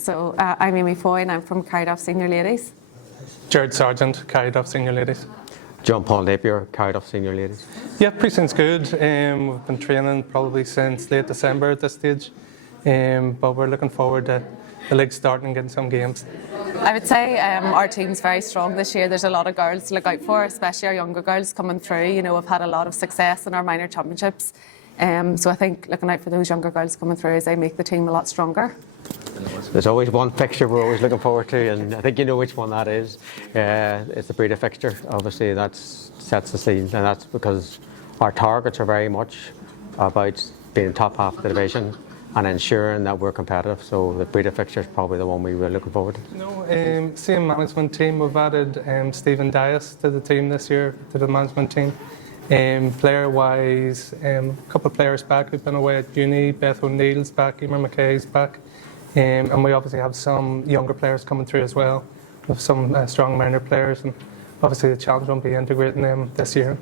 So I'm Amy Foy and I'm from Killyleagh Senior Ladies. Jared Sargent, Killyleagh Senior Ladies. John Paul Napier, Killyleagh Senior Ladies. Yeah, pre-season's good. We've been training probably since late December at this stage, but we're looking forward to the league starting and getting some games. I would say our team's very strong this year. There's a lot of girls to look out for, especially our younger girls coming through. You know, we've had a lot of success in our minor championships. So I think looking out for those younger girls coming through as they make the team a lot stronger. There's always one fixture we're always looking forward to, and I think you know which one that is. It's the Breida fixture. Obviously, that sets the scene, and that's because our targets are very much about being top half of the division and ensuring that we're competitive. So the Breida fixture is probably the one we were looking forward to. No, same management team. We've added Stephen Dias to the team this year, to the management team. Player-wise, a couple of players back who've been away at uni. Beth O'Neill's back, Emer McKay's back. And we obviously have some younger players coming through as well. We have some strong minor players, and obviously the challenge will be integrating them this year.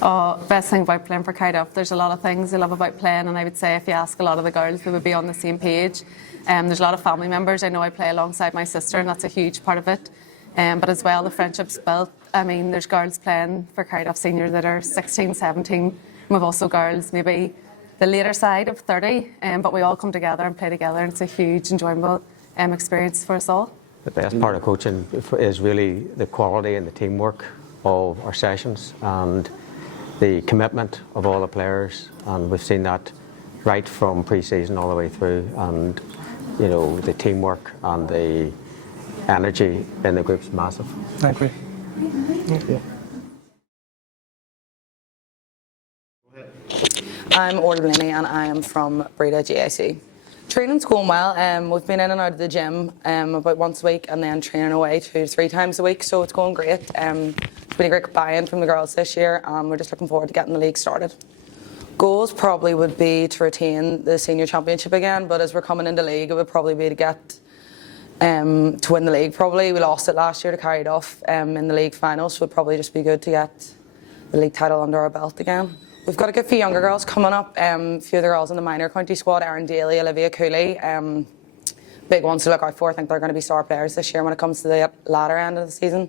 Best thing about playing for Killyleagh, there's a lot of things they love about playing, and I would say if you ask a lot of the girls, they would be on the same page. There's a lot of family members. I know I play alongside my sister, and that's a huge part of it. But as well, the friendships built. I mean, there's girls playing for Killyleagh Senior that are 16, 17. We've also girls maybe the later side of 30, but we all come together and play together, and it's a huge, enjoyable experience for us all. The best part of coaching is really the quality and the teamwork of our sessions and the commitment of all the players, and we've seen that right from pre-season all the way through, and you know, the teamwork and the energy in the group's massive. I agree. Yeah. I'm Orla Blaney and I am from Breida GAC. Training's going well. We've been in and out of the gym about once a week and then training away 2 to 3 times a week, so it's going great. It's been a great buy-in from the girls this year, and we're just looking forward to getting the league started. Goals probably would be to retain the senior championship again, but as we're coming into league, it would probably be to get to win the league. Probably we lost it last year to Killyleagh in the league final, so it'd probably just be good to get the league title under our belt again. We've got a good few younger girls coming up. A few of the girls in the minor county squad, Erin Daly, Olivia Cooley, big ones to look out for. I think they're going to be star players this year when it comes to the latter end of the season.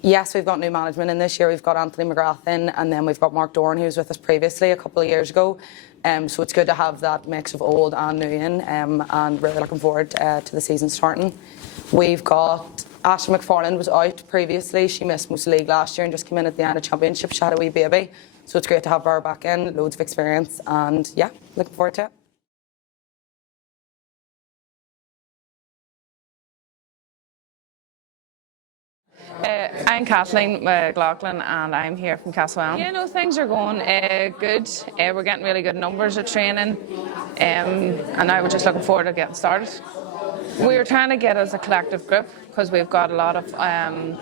Yes, we've got new management in this year. We've got Anthony McGrath in, and then we've got Mark Dorn, who was with us previously a couple of years ago. So it's good to have that mix of old and new in, and really looking forward to the season starting. We've got Ashley McFarland was out previously. She missed most of the league last year and just came in at the end of championship. She had a wee baby. So it's great to have her back in, loads of experience, and yeah, looking forward to it. I'm Kathleen McLaughlin and I'm here from Castlewell. Yeah, no, things are going good. We're getting really good numbers at training, and now we're just looking forward to getting started. We were trying to get as a collective group because we've got a lot of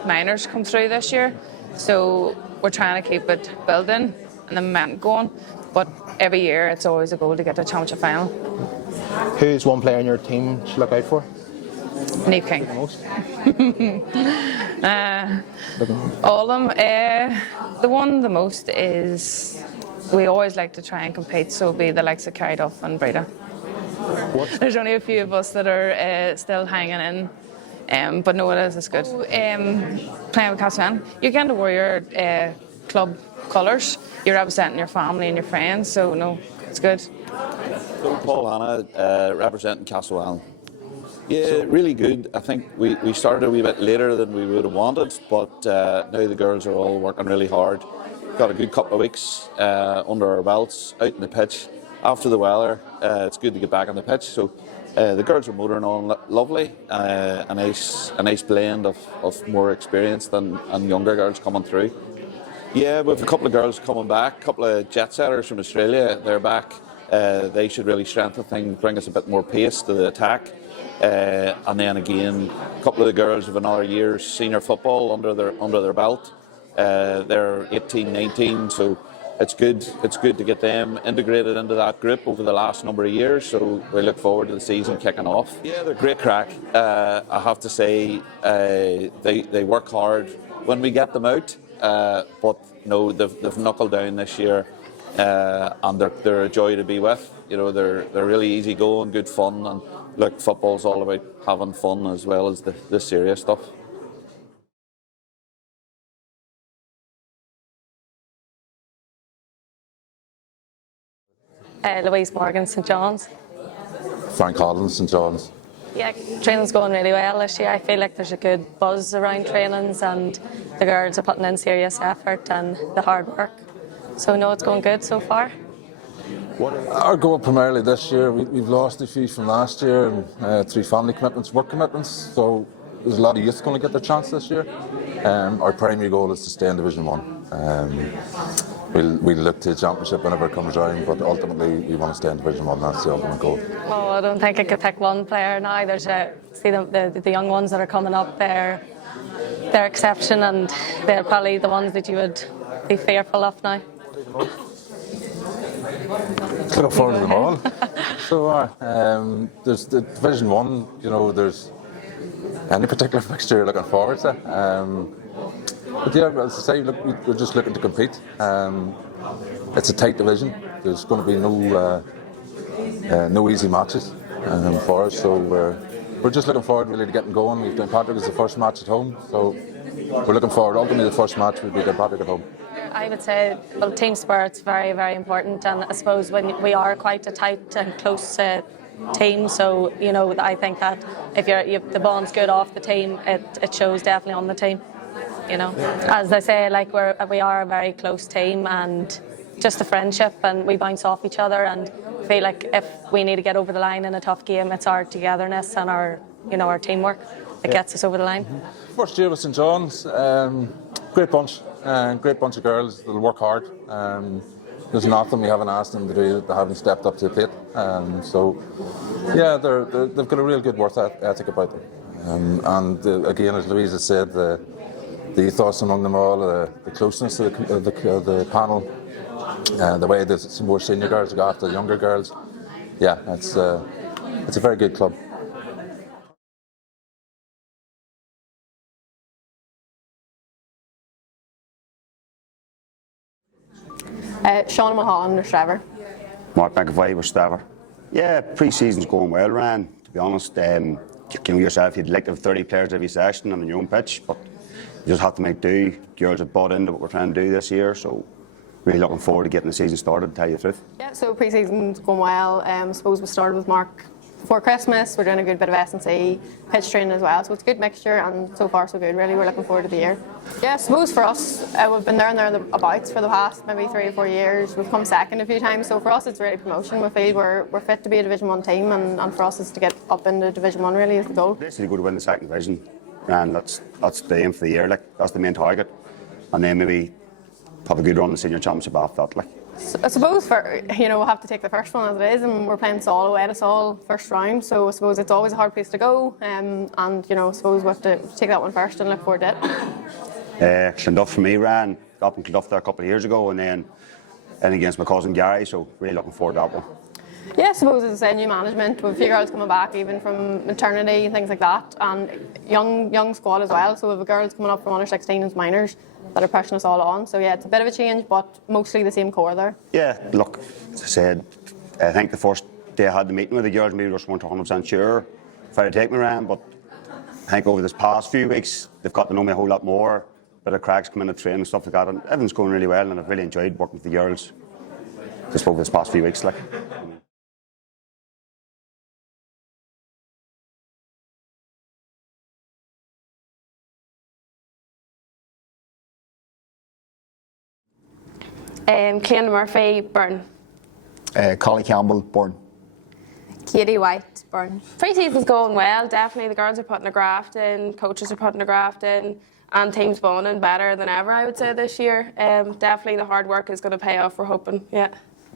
minors come through this year, so we're trying to keep it building and the momentum going, but every year it's always a goal to get to a championship final. Who's one player in your team to look out for? Neve King. All of them. The one the most is we always like to try and compete, so it'll be the likes of Killyleagh and Breida. There's only a few of us that are still hanging in, but no, it's good. Playing with Clann, you're getting to wear your club colours. You're representing your family and your friends, so no, it's good. So Paul Anna, representing Castlewell. Yeah, really good. I think we started a wee bit later than we would have wanted, but now the girls are all working really hard. Got a good couple of weeks under our belts, out in the pitch. After the weather, it's good to get back on the pitch. So the girls are motoring on lovely. A nice blend of more experience and younger girls coming through. Yeah, we have a couple of girls coming back, a couple of jet setters from Australia. They're back. They should really strengthen things, bring us a bit more pace to the attack. And then again, a couple of the girls have another year's senior football under their belt. They're 18, 19, so it's good to get them integrated into that group over the last number of years. So we look forward to the season kicking off. Yeah, they're great crack. I have to say, they work hard when we get them out. But no, they've knuckled down this year, and they're a joy to be with. You know, they're really easy going, good fun, and look, football's all about having fun as well as the serious stuff. Louise Morgan, St John's. Frank Collins, St John's. Yeah, training's going really well this year. I feel like there's a good buzz around trainings and the girls are putting in serious effort and the hard work. So no, it's going good so far. Our goal primarily this year, we've lost a few from last year and 3 family commitments, work commitments, so there's a lot of youth going to get their chance this year. Our primary goal is to stay in Division 1. We'll look to the championship whenever it comes around, but ultimately we want to stay in Division 1, that's the ultimate goal. Oh, I don't think I could pick one player now. There's see the young ones that are coming up, they're exception and they're probably the ones that you would be fearful of now. Looking forward to them all. So there's the Division 1, you know, there's any particular fixture you're looking forward to. But yeah, as I say, look, we're just looking to compete. It's a tight division. There's going to be no easy matches for us, so we're just looking forward really to getting going. We've done Patrick as the first match at home, so we're looking forward. Ultimately, the first match will be St Patrick at home. I would say, well, team spirit's very, very important, and I suppose when we are quite a tight and close team, so you know, I think that if the bond's good off the team, it shows definitely on the team. You know, as I say, like we are a very close team, and just the friendship, and we bounce off each other, and feel like if we need to get over the line in a tough game, it's our togetherness and our teamwork that gets us over the line. First year with St John's, great bunch of girls that'll work hard. There's nothing we haven't asked them to do, they haven't stepped up to the plate. So yeah, they've got a real good work ethic about them. And again, as Louise has said, the ethos among them all, the closeness of the panel, the way that some more senior girls go after the younger girls. Yeah, it's a very good club. Sean Mulholland or Trevor. Mark McAvoy or Trevor. Yeah, pre-season's going well, Ryan, to be honest. You know yourself, you'd like to have 30 players every session and on your own pitch, but you just have to make do. Girls have bought into what we're trying to do this year, so really looking forward to getting the season started, to tell you the truth. Yeah, so pre-season's going well. I suppose we started with Mark before Christmas. We're doing a good bit of S&C, pitch training as well, so it's a good mixture, and so far so good really. We're looking forward to the year. Yeah, I suppose for us, we've been there and thereabouts for the past maybe 3 or 4 years. We've come second a few times, so for us it's really promotion. We feel we're fit to be a Division 1 team, and for us it's to get up into Division 1 really is the goal. Basically go to win the second division, and that's the aim for the year, like that's the main target, and then maybe have a good run in the senior championship after that. Like. I suppose we'll have to take the first one as it is, and we're playing Saul away to Saul first round, so I suppose it's always a hard place to go, and I suppose we have to take that one first and look forward to it. Clann for me, ran up in Clann there a couple of years ago, and then against my cousin Gary, so really looking forward to that one. Yeah, I suppose it's new management with a few girls coming back even from maternity and things like that, and young squad as well, so we have girls coming up from under 16 and minors that are pushing us all on. So yeah, it's a bit of a change, but mostly the same core there. Yeah, look, as I said, I think the first day I had the meeting with the girls, maybe just weren't 100% sure if I'd take me around, but I think over this past few weeks they've got to know me a whole lot more. Bit of cracks coming in the train and stuff like that, and everything's going really well, and I've really enjoyed working with the girls just over this past few weeks. Like. Cian Murphy, Burren. Collie Campbell, Burren. Katie White, Burren. Pre-season's going well, definitely. The girls are putting a graft in, coaches are putting a graft in, and teams bonding better than ever, I would say, this year. Definitely the hard work is going to pay off, we're hoping, yeah.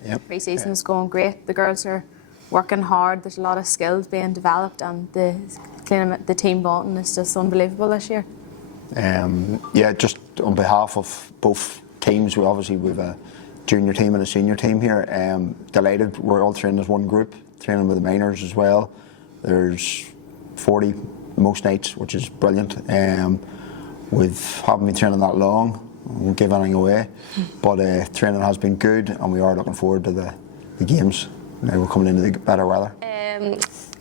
Yep. Pre-season's going great. The girls are working hard. There's a lot of skills being developed, and the team bonding is just unbelievable this year. Yeah, just on behalf of both teams, we have a junior team and a senior team here. Delighted we're all training as one group, training with the minors as well. There's 40 most nights, which is brilliant. We've haven't been training that long, we won't give anything away, but training has been good, and we are looking forward to the games. Now we're coming into the better weather.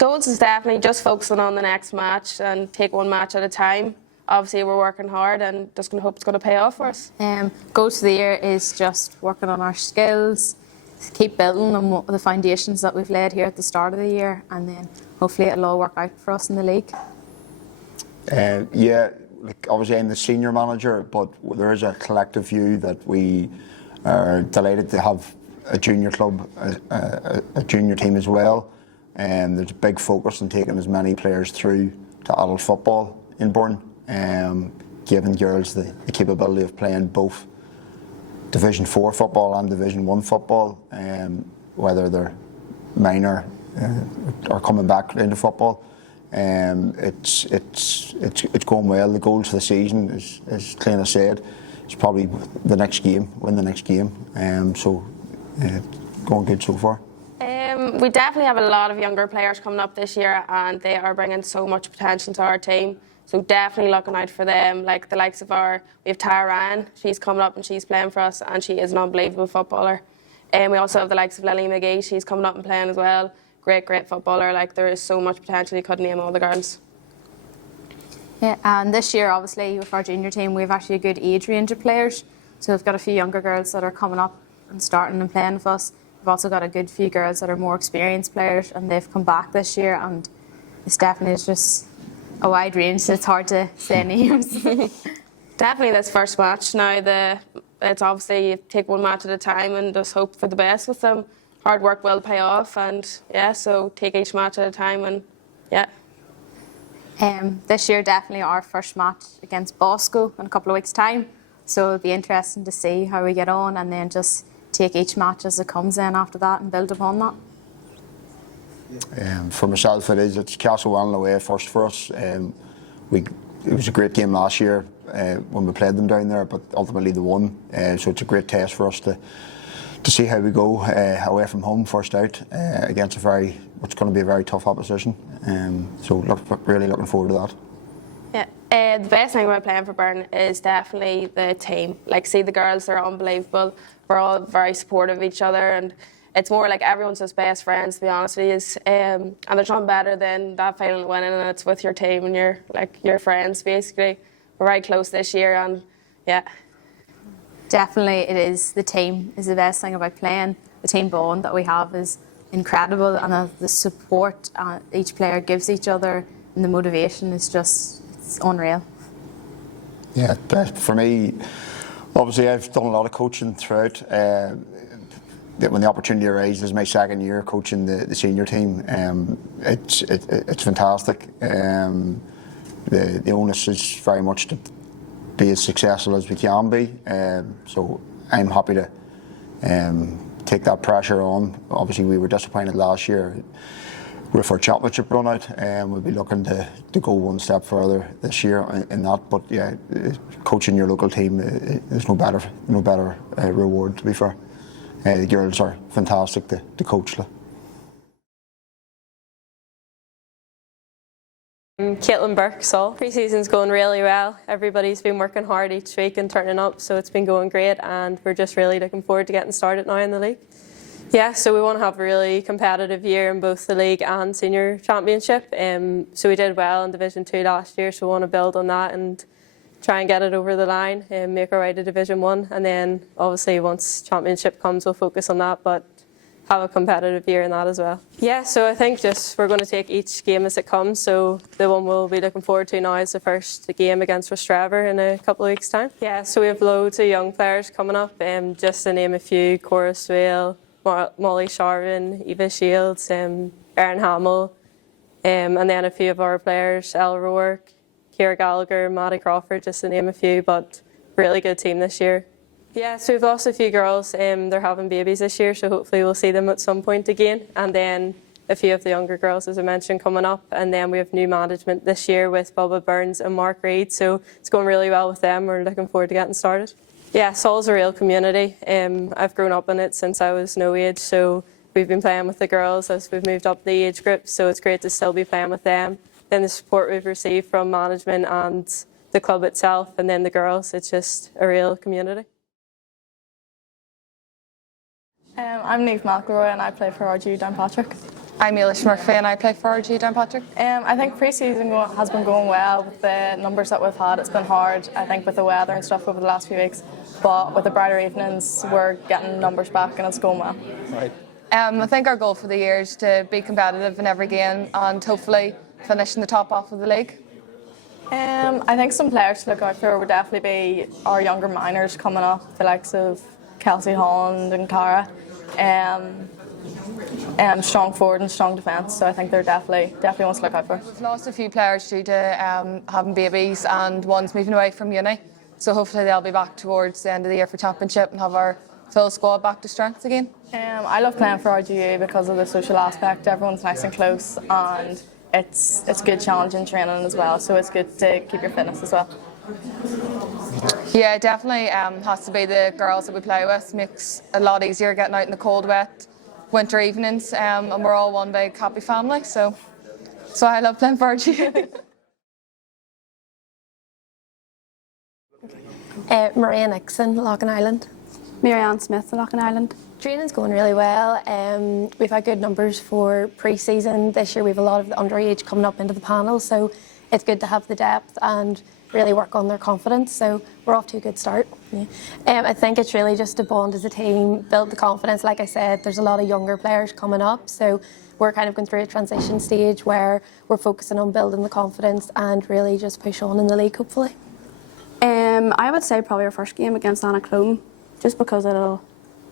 Goals is definitely just focusing on the next match and take one match at a time. Obviously, we're working hard and just going to hope it's going to pay off for us. Goals for the year is just working on our skills, keep building on the foundations that we've laid here at the start of the year, and then hopefully it'll all work out for us in the league. Yeah, like obviously I'm the senior manager, but there is a collective view that we are delighted to have a junior club, a junior team as well. There's a big focus on taking as many players through to adult football in Burren, giving girls the capability of playing both Division 4 football and Division 1 football, whether they're minor or coming back into football. It's going well. The goals for the season, as Clann has said, is probably the next game, win the next game. Going good so far. We definitely have a lot of younger players coming up this year, and they are bringing so much potential to our team. So definitely looking out for them, like the likes of we have Tara Ryan, she's coming up and she's playing for us, and she is an unbelievable footballer. We also have the likes of Lily McGee, she's coming up and playing as well. Great footballer. Like, there is so much potential, you couldn't name all the girls. Yeah, and this year, obviously, with our junior team, we've actually a good age range of players. So we've got a few younger girls that are coming up and starting and playing with us. We've also got a good few girls that are more experienced players, and they've come back this year, and it's definitely just a wide range, so it's hard to say names. Definitely this first match now, it's obviously you take one match at a time and just hope for the best with them. Hard work will pay off, and yeah, so take each match at a time, and yeah. This year definitely our first match against Bosco in a couple of weeks' time, so it'll be interesting to see how we get on, and then just take each match as it comes in after that and build upon that. For myself, it's Castlewellan away first for us. It was a great game last year when we played them down there, but ultimately they won. So it's a great test for us to see how we go away from home first out against what's going to be a very tough opposition. So really looking forward to that. Yeah, the best thing about playing for Burren is definitely the team. Like, see the girls, they're unbelievable. We're all very supportive of each other, and it's more like everyone's just best friends, to be honest with you. And there's nothing better than that feeling of winning, and it's with your team and your friends, basically. We're very close this year, and yeah. Definitely it is. The team is the best thing about playing. The team bond that we have is incredible, and the support each player gives each other and the motivation is just, it's unreal. Yeah, for me, obviously I've done a lot of coaching throughout. When the opportunity arises, my second year coaching the senior team, it's fantastic. The onus is very much to be as successful as we can be. So I'm happy to take that pressure on. Obviously we were disappointed last year with our championship run out, and we'll be looking to go one step further this year in that. But yeah, coaching your local team is no better reward, to be fair. The girls are fantastic to coach. Caitlin Burke, Saul. Pre-season's going really well. Everybody's been working hard each week and turning up, so it's been going great, and we're just really looking forward to getting started now in the league. Yeah, so we want to have a really competitive year in both the league and senior championship. So we did well in Division 2 last year, so we want to build on that and try and get it over the line and make our way to Division 1. And then obviously once championship comes, we'll focus on that, but have a competitive year in that as well. Yeah, so I think just we're going to take each game as it comes. So the one we'll be looking forward to now is the first game against Rostraver in a couple of weeks' time. Yeah, so we have loads of young players coming up, just to name a few: Cora Saval, Molly Sharvin, Eva Shields, Erin Hamill, and then a few of our players: Elle Rourke, Ciara Gallagher, Maddie Crawford, just to name a few, but really good team this year. Yeah, so we've lost a few girls, they're having babies this year, so hopefully we'll see them at some point again. And then a few of the younger girls, as I mentioned, coming up. And then we have new management this year with Bubba Burns and Mark Reid, so it's going really well with them. We're looking forward to getting started. Yeah, Saul's a real community. I've grown up in it since I was no age, so we've been playing with the girls as we've moved up the age group, so it's great to still be playing with them. Then the support we've received from management and the club itself, and then the girls, it's just a real community. I'm Niamh McElroy and I play for RG Downpatrick. I'm Eilish Murphy and I play for RG Downpatrick. I think pre-season has been going well with the numbers that we've had. It's been hard, I think, with the weather and stuff over the last few weeks. But with the brighter evenings, we're getting numbers back and it's going well. Right. I think our goal for the year is to be competitive in every game and hopefully finish in the top half of the league. I think some players to look out for would definitely be our younger minors coming up, the likes of Kelsey Holland and Cara. Strong forward and strong defence, so I think they're definitely ones to look out for. We've lost a few players due to having babies and one's moving away from uni, so hopefully they'll be back towards the end of the year for championship and have our full squad back to strength again. I love playing for RGU because of the social aspect. Everyone's nice and close and it's good challenging training as well, so it's good to keep your fitness as well. Yeah, it definitely has to be the girls that we play with. Makes it a lot easier getting out in the cold, wet winter evenings, and we're all one big happy family, so I love playing for RGU. Maria Nixon, Loughlin Island. Marianne Smith, Loughlin Island. Training's going really well. We've had good numbers for pre-season. This year we have a lot of the underage coming up into the panel, so it's good to have the depth and really work on their confidence, so we're off to a good start. Yeah. I think it's really just to bond as a team, build the confidence. Like I said, there's a lot of younger players coming up, so we're kind of going through a transition stage where we're focusing on building the confidence and really just push on in the league, hopefully. I would say probably our first game against Annaclone, just because it'll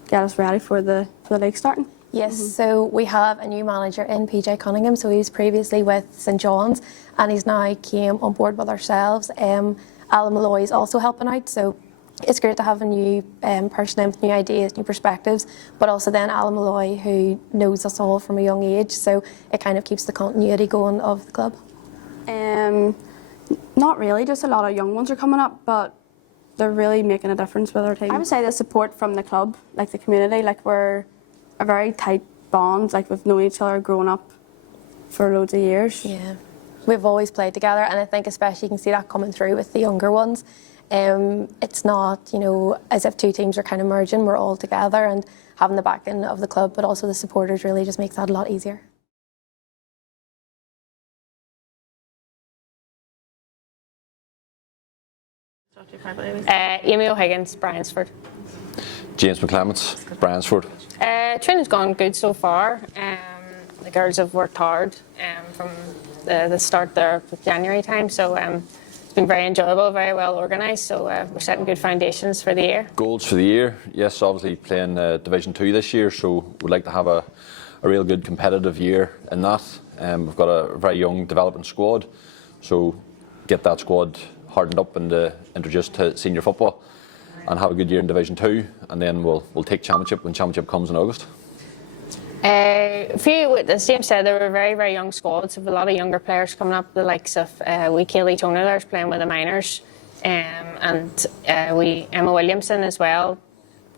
get us ready for the league starting. Yes, so we have a new manager in PJ Cunningham, so he was previously with St John's and he's now came on board with ourselves. Alan Malloy is also helping out, so it's great to have a new person in with new ideas, new perspectives, but also then Alan Malloy who knows us all from a young age, so it kind of keeps the continuity going of the club. Not really, just a lot of young ones are coming up, but they're really making a difference with our team. I would say the support from the club, like the community, like we're a very tight bond, like we've known each other growing up for loads of years. Yeah, we've always played together, and I think especially you can see that coming through with the younger ones. It's not, as if two teams are kind of merging, we're all together, and having the backing of the club, but also the supporters really just makes that a lot easier. Amy O'Higgins, Bryansford. James McClements, Bryansford. Training's gone good so far. The girls have worked hard from the start there with January time, so it's been very enjoyable, very well organised, so we're setting good foundations for the year. Goals for the year, yes, obviously playing Division 2 this year, so we'd like to have a real good competitive year in that. We've got a very young developing squad, so get that squad hardened up and introduced to senior football and have a good year in Division 2, and then we'll take Championship when Championship comes in August. As James said, there were very, very young squads with a lot of younger players coming up, the likes of Killyleagh playing with the minors, and Emma Williamson as well,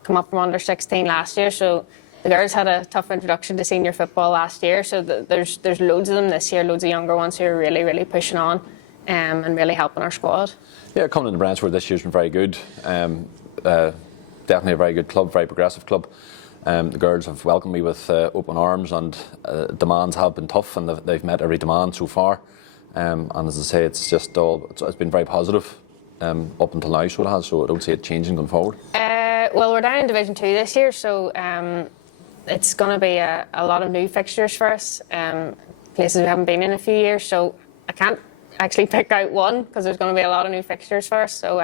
come up from under 16 last year, so the girls had a tough introduction to senior football last year, so there's loads of them this year, loads of younger ones who are really, really pushing on and really helping our squad. Yeah, coming into Bryansford this year's been very good. Definitely a very good club, very progressive club. The girls have welcomed me with open arms, and demands have been tough, and they've met every demand so far. And as I say, it's been very positive up until now, so it has. So I don't see it changing going forward. Well, we're down in Division 2 this year, so it's going to be a lot of new fixtures for us, places we haven't been in a few years. So I can't actually pick out one because there's going to be a lot of new fixtures for us. So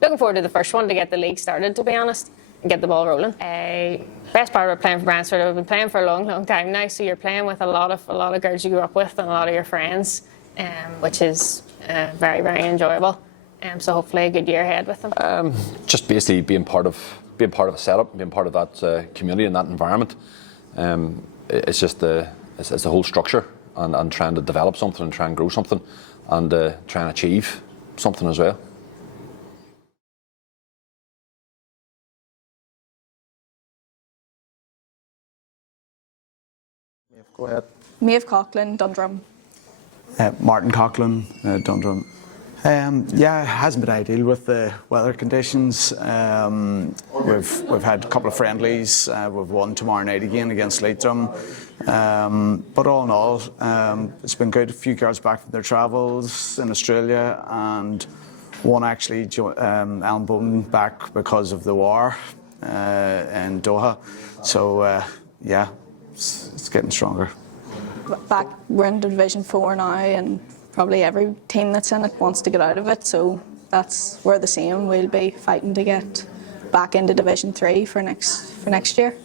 looking forward to the first one to get the league started, to be honest, and get the ball rolling. Best part about playing for Bryansford, I've been playing for a long, long time now, so you're playing with a lot of girls you grew up with and a lot of your friends, which is very, very enjoyable. So hopefully a good year ahead with them. Just basically being part of a setup, being part of that community and that environment. It's just it's the whole structure and trying to develop something and try and grow something and try and achieve something as well. Go ahead. Maeve Coughlin, Dundrum. Martin Coughlin, Dundrum. Yeah, it hasn't been ideal with the weather conditions. We've had a couple of friendlies. We've won tomorrow night again against Liatroim. But all in all, it's been good. A few girls back from their travels in Australia, and one actually, Alan Bowden, back because of the war in Doha. So yeah, it's getting stronger. Back, we're in Division 4 now, and probably every team that's in it wants to get out of it, so we're the same. We'll be fighting to get back into Division 3 for next year.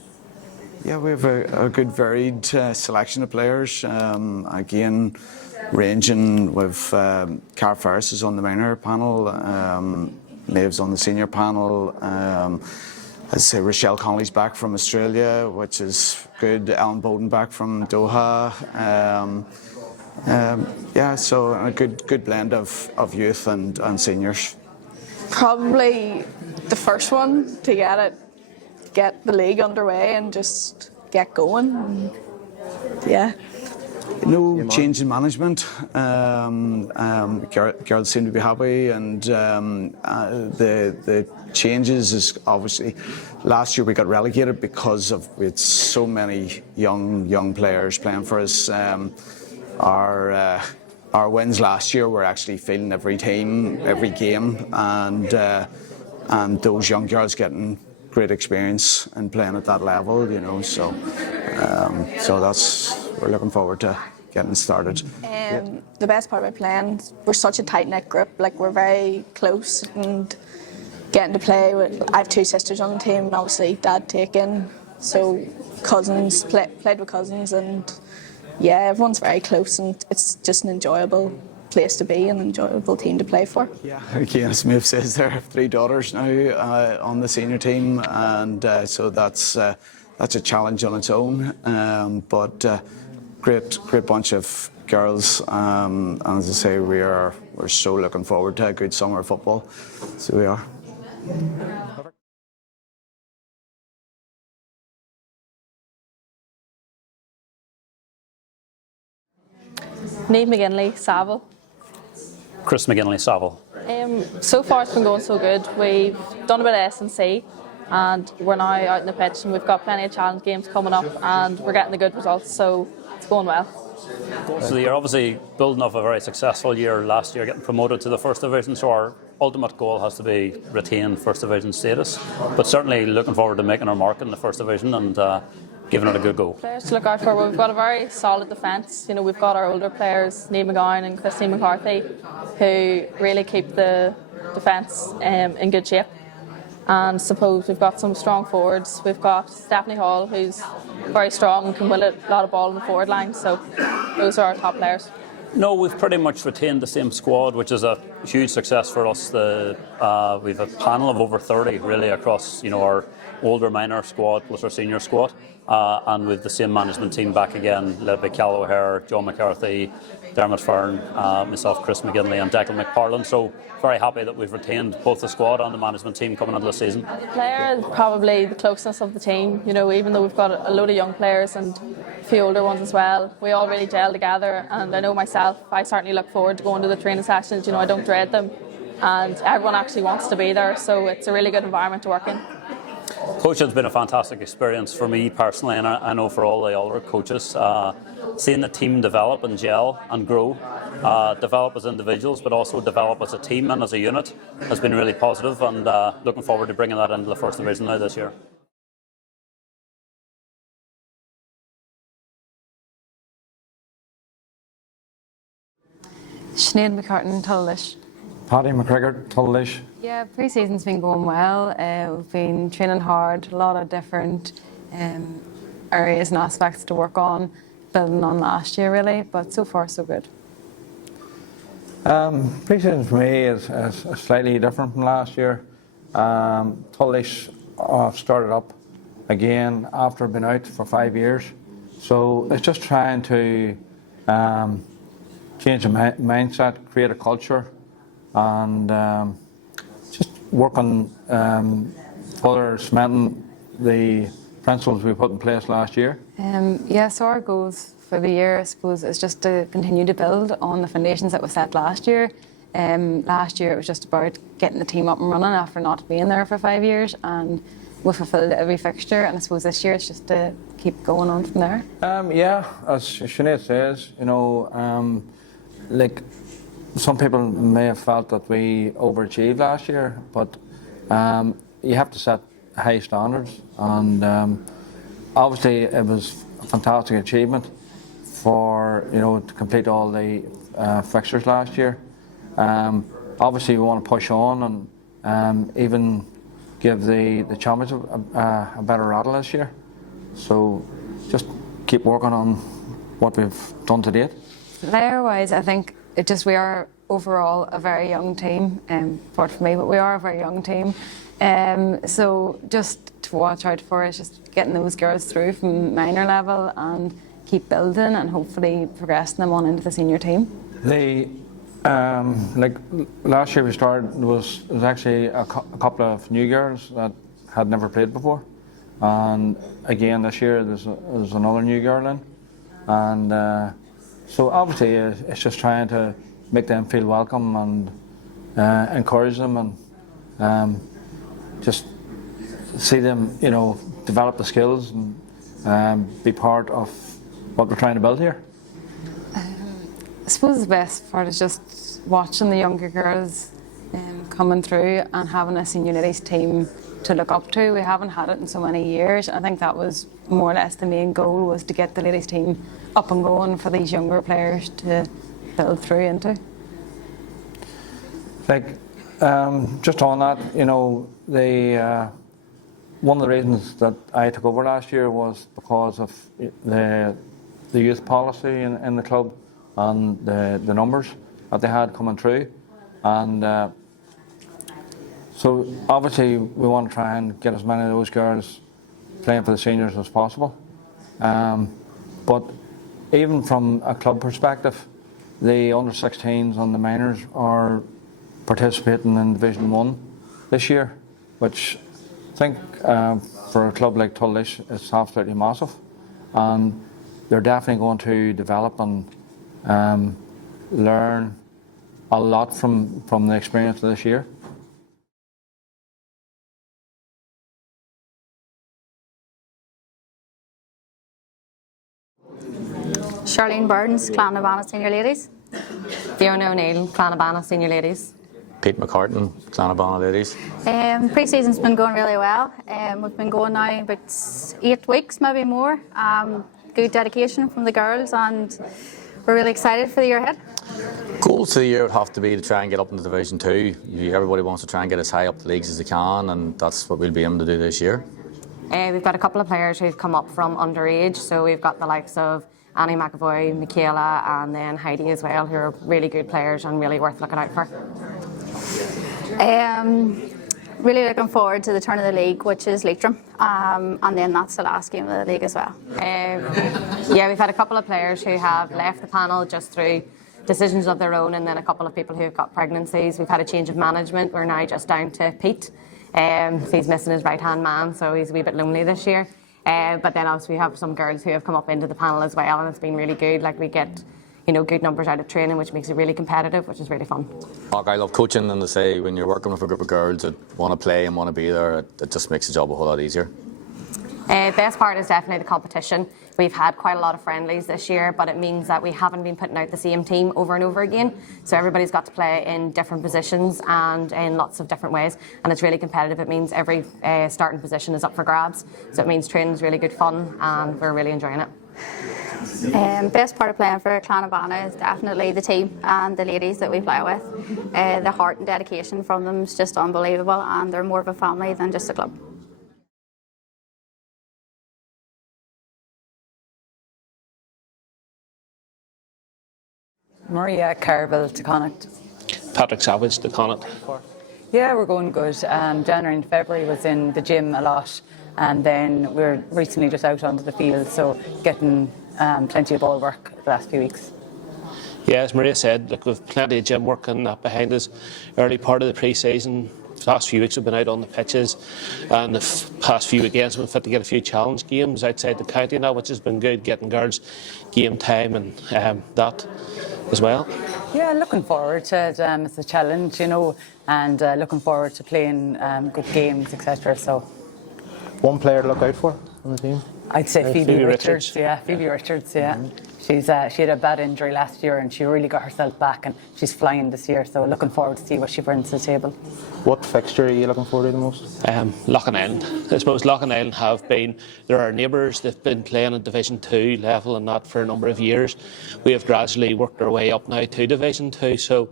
Yeah, we have a good varied selection of players. Again, ranging with Cara Ferris is on the minor panel, Maeve's on the senior panel. I'd say Rochelle Connolly's back from Australia, which is good. Alan Bowden back from Doha. Yeah, so a good blend of youth and seniors. Probably the first one to get the league underway and just get going. Yeah. No change in management. Girls seem to be happy, and the changes is obviously last year we got relegated because we had so many young players playing for us. Our wins last year were actually feeling every team, every game, and those young girls getting great experience and playing at that level, you know. So we're looking forward to getting started. The best part about playing, we're such a tight-knit group. Like, we're very close, and getting to play with. I have two sisters on the team, and obviously Dad taken, so cousins played with cousins, and yeah, everyone's very close, and it's just an enjoyable place to be, an enjoyable team to play for. Yeah, again, as Maeve says, there are 3 daughters now on the senior team, and so that's a challenge on its own. But great bunch of girls, and as I say, we're so looking forward to a good summer of football. So we are. Niamh McGinley, Saval. Chris McGinley, Saval. So far it's been going so good. We've done a bit of S&C, and we're now out in the pitch, and we've got plenty of challenge games coming up, and we're getting the good results, so it's going well. So you're obviously building off a very successful year last year, getting promoted to the First Division, so our ultimate goal has to be retain First Division status, but certainly looking forward to making our mark in the First Division and giving it a good go. Players to look out for, we've got a very solid defence. You know, we've got our older players, Niamh McGowan and Christine McCarthy, who really keep the defence in good shape. And suppose we've got some strong forwards. We've got Stephanie Hall, who's very strong and can win a lot of ball in the forward line. So those are our top players. No, we've pretty much retained the same squad, which is a huge success for us. We've a panel of over 30 really across, you know, our older minor squad plus our senior squad, and with the same management team back again, led by Cal O'Hare, John McCarthy, Dermot Fern, myself, Chris McGinley and Declan McParland. So very happy that we've retained both the squad and the management team coming into the season. The player is probably the closeness of the team. You know, even though we've got a load of young players and a few older ones as well, we all really gel together, and I know myself, I certainly look forward to going to the training sessions. You know, I don't dread them, and everyone actually wants to be there, so it's a really good environment to work in. Coaching has been a fantastic experience for me personally, and I know for all the other coaches. Seeing the team develop and gel and grow, develop as individuals, but also develop as a team and as a unit has been really positive, and looking forward to bringing that into the First Division now this year. Sinead McCartan, Tullylish. Paddy McGregor, Tullylish. Yeah, pre-season's been going well. We've been training hard, a lot of different areas and aspects to work on, building on last year really, but so far so good. Pre-season for me is slightly different from last year. Tullylish started up again after being out for 5 years, so it's just trying to change the mindset, create a culture, and just work on further cementing the principles we put in place last year. Yeah, so our goals for the year, I suppose, is just to continue to build on the foundations that were set last year. Last year it was just about getting the team up and running after not being there for 5 years, and we fulfilled every fixture, and I suppose this year it's just to keep going on from there. Yeah, as Sinead says, like some people may have felt that we overachieved last year, but you have to set high standards, and obviously it was a fantastic achievement for to complete all the fixtures last year. Obviously we want to push on and even give the championship a better rattle this year. So just keep working on what we've done to date. Player-wise, I think we are overall a very young team, apart from me, but we are a very young team. So just to watch out for is just getting those girls through from minor level and keep building and hopefully progressing them on into the senior team. Like last year we started, there was actually a couple of new girls that had never played before, and again this year there's another new girl in, and so obviously it's just trying to make them feel welcome and encourage them and just see them develop the skills and be part of what we're trying to build here. I suppose the best part is just watching the younger girls coming through and having a senior ladies team to look up to. We haven't had it in so many years. I think that was more or less the main goal, was to get the ladies team up and going for these younger players to build through into. Like just on that, one of the reasons that I took over last year was because of the youth policy in the club and the numbers that they had coming through, and so obviously we want to try and get as many of those girls playing for the seniors as possible, but even from a club perspective, the under-16s and the minors are participating in Division 1 this year, which I think for a club like Tullylish it's absolutely massive, and they're definitely going to develop and learn a lot from the experience of this year. Charlene Burns, Clann Banna Senior Ladies. Fiona O'Neill, Clann Banna Senior Ladies. Pete McCartan, Clann Banna Ladies. Pre-season's been going really well. We've been going now about 8 weeks, maybe more. Good dedication from the girls, and we're really excited for the year ahead. Goals for the year would have to be to try and get up into Division 2. Everybody wants to try and get as high up the leagues as they can, and that's what we'll be aiming to do this year. We've got a couple of players who've come up from underage, so we've got the likes of Annie McAvoy, Michaela, and then Heidi as well, who are really good players and really worth looking out for. Really looking forward to the turn of the league, which is Liatroim, and then that's the last game of the league as well. Yeah, we've had a couple of players who have left the panel just through decisions of their own, and then a couple of people who have got pregnancies. We've had a change of management. We're now just down to Pete. He's missing his right-hand man, so he's a wee bit lonely this year. But then also we have some girls who have come up into the panel as well, and it's been really good. Like, we get good numbers out of training, which makes it really competitive, which is really fun. I love coaching, and to say when you're working with a group of girls that want to play and want to be there, it just makes the job a whole lot easier. Best part is definitely the competition. We've had quite a lot of friendlies this year, but it means that we haven't been putting out the same team over and over again. So everybody's got to play in different positions and in lots of different ways, and it's really competitive. It means every starting position is up for grabs. So it means training is really good fun, and we're really enjoying it. Best part of playing for Clann Banna is definitely the team and the ladies that we play with. The heart and dedication from them is just unbelievable, and they're more of a family than just a club. Maria Carville, Teconnaught. Patrick Savage, Teconnaught. Yeah, we're going good. January and February was in the gym a lot, and then we're recently just out onto the field, so getting plenty of ball work the last few weeks. Yeah, as Maria said, look, we've plenty of gym work and that behind us. Early part of the pre-season, past few weeks we've been out on the pitches, and the past few weekends we've had to get a few challenge games outside the county now, which has been good, getting girls game time and that as well. Yeah, looking forward to it. It's a challenge, and looking forward to playing good games, etc. So, one player to look out for on the team? I'd say Phoebe Richards. Yeah, Phoebe Richards. Yeah, she had a bad injury last year, and she really got herself back, and she's flying this year. So, looking forward to see what she brings to the table. What fixture are you looking forward to the most? Loughlin Island. I suppose Loughlin Island have been, they're our neighbours. They've been playing at Division 2 level and that for a number of years. We have gradually worked our way up now to Division 2, so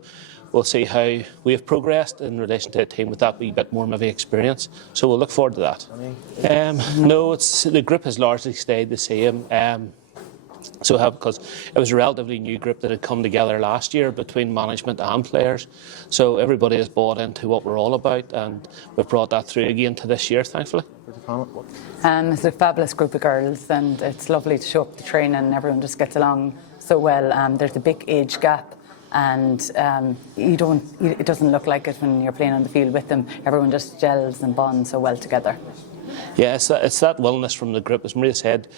we'll see how we have progressed in relation to a team with that wee bit more maybe experience. So we'll look forward to that. No, the group has largely stayed the same. Because it was a relatively new group that had come together last year between management and players. So everybody has bought into what we're all about, and we've brought that through again to this year, thankfully. It's a fabulous group of girls, and it's lovely to show up to training, and everyone just gets along so well. There's a big age gap, and it doesn't look like it when you're playing on the field with them. Everyone just gels and bonds so well together. Yeah, it's that willingness from the group. As Maria said,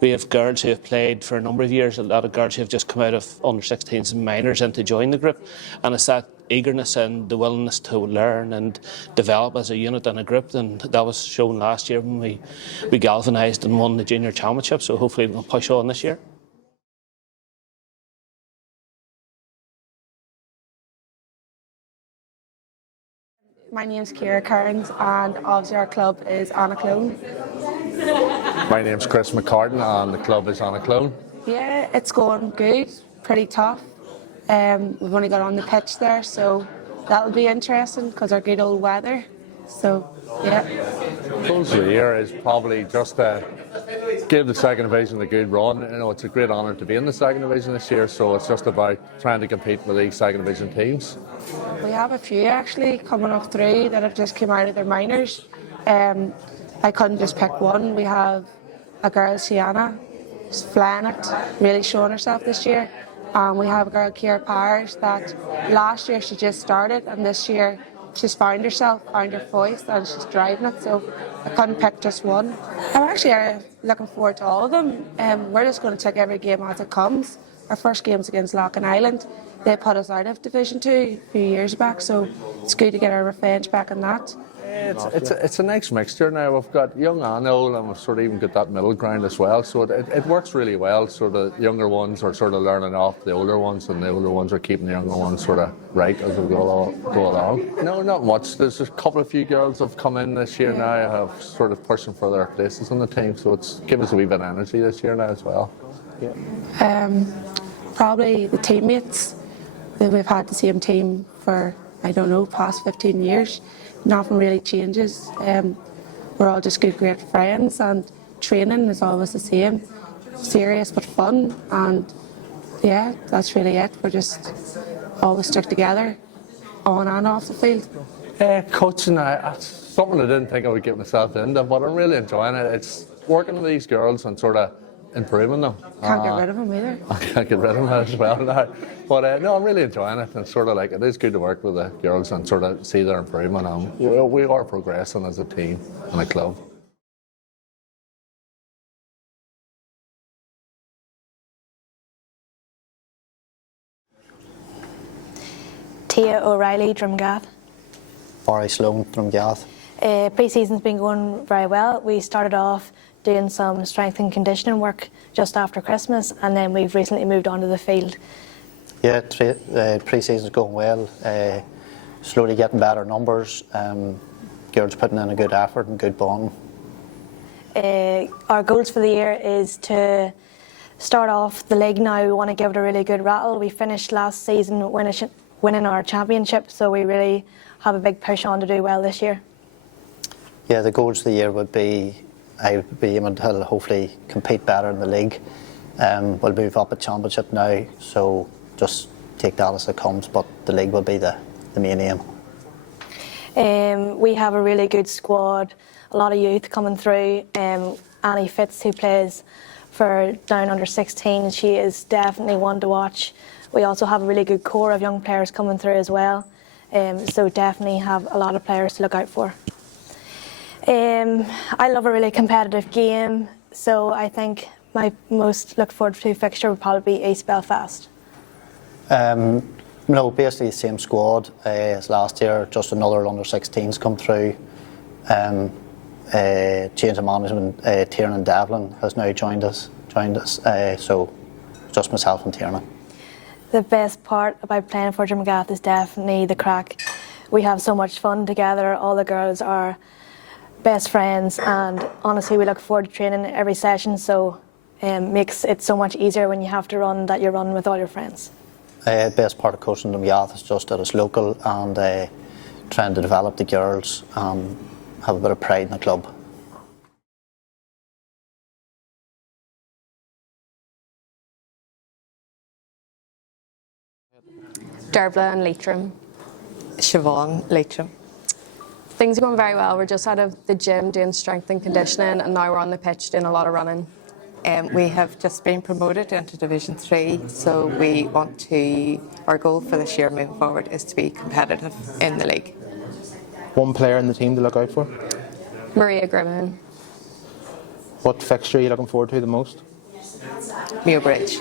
we have girls who have played for a number of years, a lot of girls who have just come out of under-16s and minors in to join the group, and it's that eagerness and the willingness to learn and develop as a unit and a group, and that was shown last year when we galvanised and won the junior championship, so hopefully we'll push on this year. My name's Ciara Kearns, and obviously our club is Annaclone. My name's Chris McCartan, and the club is Annaclone. Yeah, it's going good, pretty tough. We've only got on the pitch there, so that'll be interesting because our good old weather. So, yeah. Goals of the year is probably just to give the second division a good run. It's a great honour to be in the second division this year, so it's just about trying to compete with these second division teams. We have a few actually coming up through that have just come out of their minors. I couldn't just pick one. We have a girl, Sienna, who's flying it, really showing herself this year. We have a girl, Ciara Powers, that last year she just started, and this year she's found herself, found her voice, and she's driving it, so I couldn't pick just one. I'm actually looking forward to all of them. We're just going to take every game as it comes. Our first game's against Loughlin Island. They put us out of Division 2 a few years back, so it's good to get our revenge back on that. It's a nice mixture now. We've got young and old, and we've sort of even got that middle ground as well, so it works really well. Sort of younger ones are sort of learning off the older ones, and the older ones are keeping the younger ones sort of right as we go along. No, not much. There's a couple of few girls have come in this year now, have sort of pushing for their places on the team, so it's given us a wee bit of energy this year now as well. Probably the teammates. We've had the same team for, I don't know, past 15 years. Nothing really changes. We're all just good, great friends, and training is always the same. Serious but fun, and yeah, that's really it. We're just always stuck together, on and off the field. Coaching, that's something I didn't think I would get myself into, but I'm really enjoying it. It's working with these girls and sort of improving them. Can't get rid of them either. I can't get rid of them as well now. But no, I'm really enjoying it, and sort of like it is good to work with the girls and sort of see their improvement. And we are progressing as a team and a club. Tia O'Reilly, Drumgath. Barry Sloan, Drumgath. Pre-season's been going very well. We started off doing some strength and conditioning work just after Christmas, and then we've recently moved on to the field. Yeah, pre-season's going well. Slowly getting better numbers. Girls putting in a good effort and good bond. Our goals for the year is to start off the league now. We want to give it a really good rattle. We finished last season winning our championship, so we really have a big push on to do well this year. Yeah, the goals of the year would be, I would be aiming to hopefully compete better in the league. We'll move up a championship now, so just take that as it comes, but the league will be the main aim. We have a really good squad, a lot of youth coming through. Annie Fitz, who plays for down under 16, she is definitely one to watch. We also have a really good core of young players coming through as well. so definitely have a lot of players to look out for. I love a really competitive game, so I think my most look forward to fixture would probably be East Belfast. No, basically the same squad as last year, just another under-16s come through. Change of management, Tiernan and Devlin has now joined us, so just myself and Tiernan. The best part about playing for Drumgath is definitely the crack. We have so much fun together, all the girls are best friends, and honestly we look forward to training every session, so makes it so much easier when you have to run that you run with all your friends. Best part of coaching Drumgath is just that it's local and trying to develop the girls and have a bit of pride in the club. Derbla and Liatroim. Siobhan, Liatroim. Things are going very well. We're just out of the gym doing strength and conditioning, and now we're on the pitch doing a lot of running. We have just been promoted into Division 3, so we want to, our goal for this year moving forward is to be competitive in the league. One player in the team to look out for? Maria Grimmon. What fixture are you looking forward to the most? Muirbridge.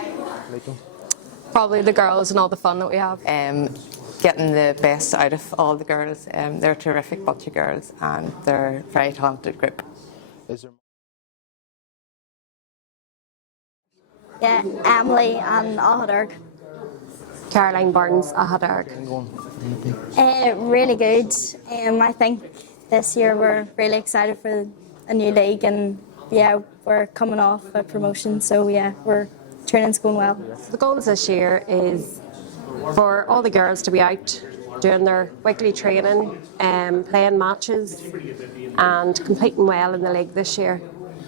Probably the girls and all the fun that we have. Getting the best out of all the girls. They're a terrific bunch of girls and they're a very talented group. Is there... Yeah, Emily and Ahaderg. Caroline Burns, Ahaderg. Really good. I think this year we're really excited for a new league, and yeah, we're coming off a promotion, so yeah, training's going well. The goals this year is for all the girls to be out doing their weekly training, playing matches and competing well in the league this year.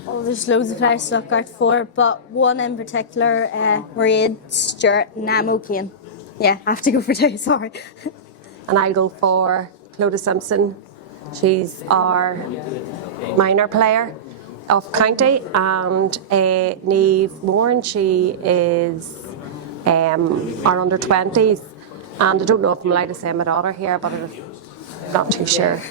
Well, there's loads of players to look out for, but one in particular, Maria Stewart and Emma Kane. Yeah, I have to go for two, sorry. And I'll go for Clodagh Simpson. She's our minor player of county, and Niamh Moran, she is our under-20s, and I don't know if I'm allowed to say my daughter here, but I'm not too sure.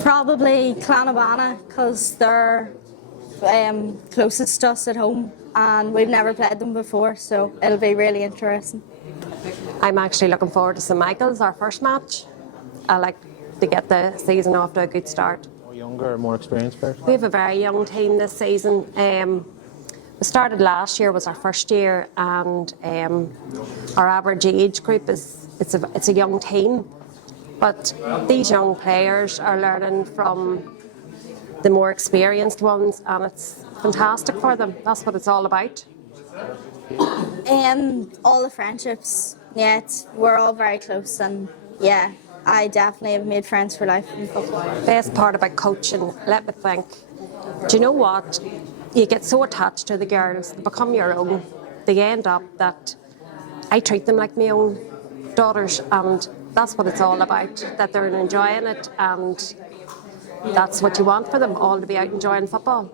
Probably Clann Banna, because they're closest to us at home, and we've never played them before, so it'll be really interesting. I'm actually looking forward to St Michael's, our first match. I like to get the season off to a good start. More younger or more experienced players? We have a very young team this season. We started last year, was our first year, and our average age group it's a young team. But these young players are learning from the more experienced ones, and it's fantastic for them. That's what it's all about. All the friendships, yeah, we're all very close, and yeah, I definitely have made friends for life in football. Best part about coaching, let me think. Do you know what? You get so attached to the girls, they become your own. They end up that I treat them like my own daughters, and that's what it's all about, that they're enjoying it, and that's what you want for them all, to be out enjoying football.